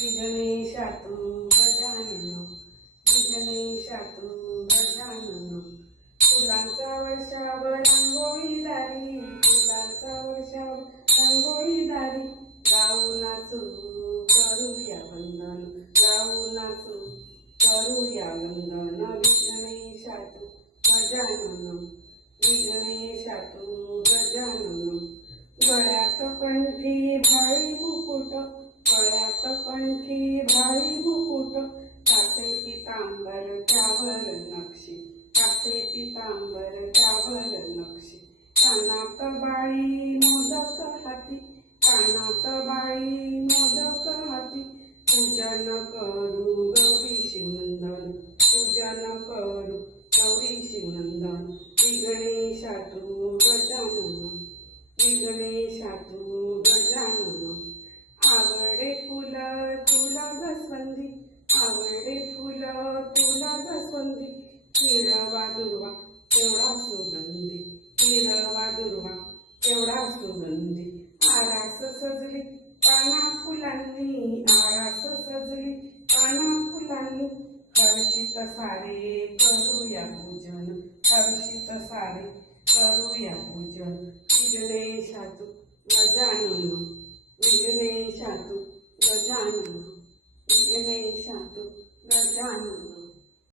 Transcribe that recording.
विघ्नेशा तू गजानन विघ्नेशा तू गजानन फुलांचा वर्षावर रांगोळी दारी फुलांचा वर्षावर रांगोळी दारी गाऊ नाचू करूया वंदन गाऊ नाचू करूया वंदन. विघ्नेशा तू गजानन विघ्नेशा तू गजानन गळ्यात कंठी भाई मुकुट कंठी भारी मुकुट कासे पितांबर त्यावर नक्षी कासे पितांबर त्यावर नक्षी. कानात बाळी मोदक हाती कानात बाळी मोदक हाती. पूजन करू गौरी शिवनंदन पूजन करू गौरी शिवनंदन. विघ्नेशा तू गजानन विघ्नेशा तू Gajanan. sazli, kana pulani, arasa sazli, kana pulani, karshita sare, karuya pujan, karshita sare, karuya pujan, vijane shatu, najanino, vijane shatu, najanino, vijane shatu, najanino.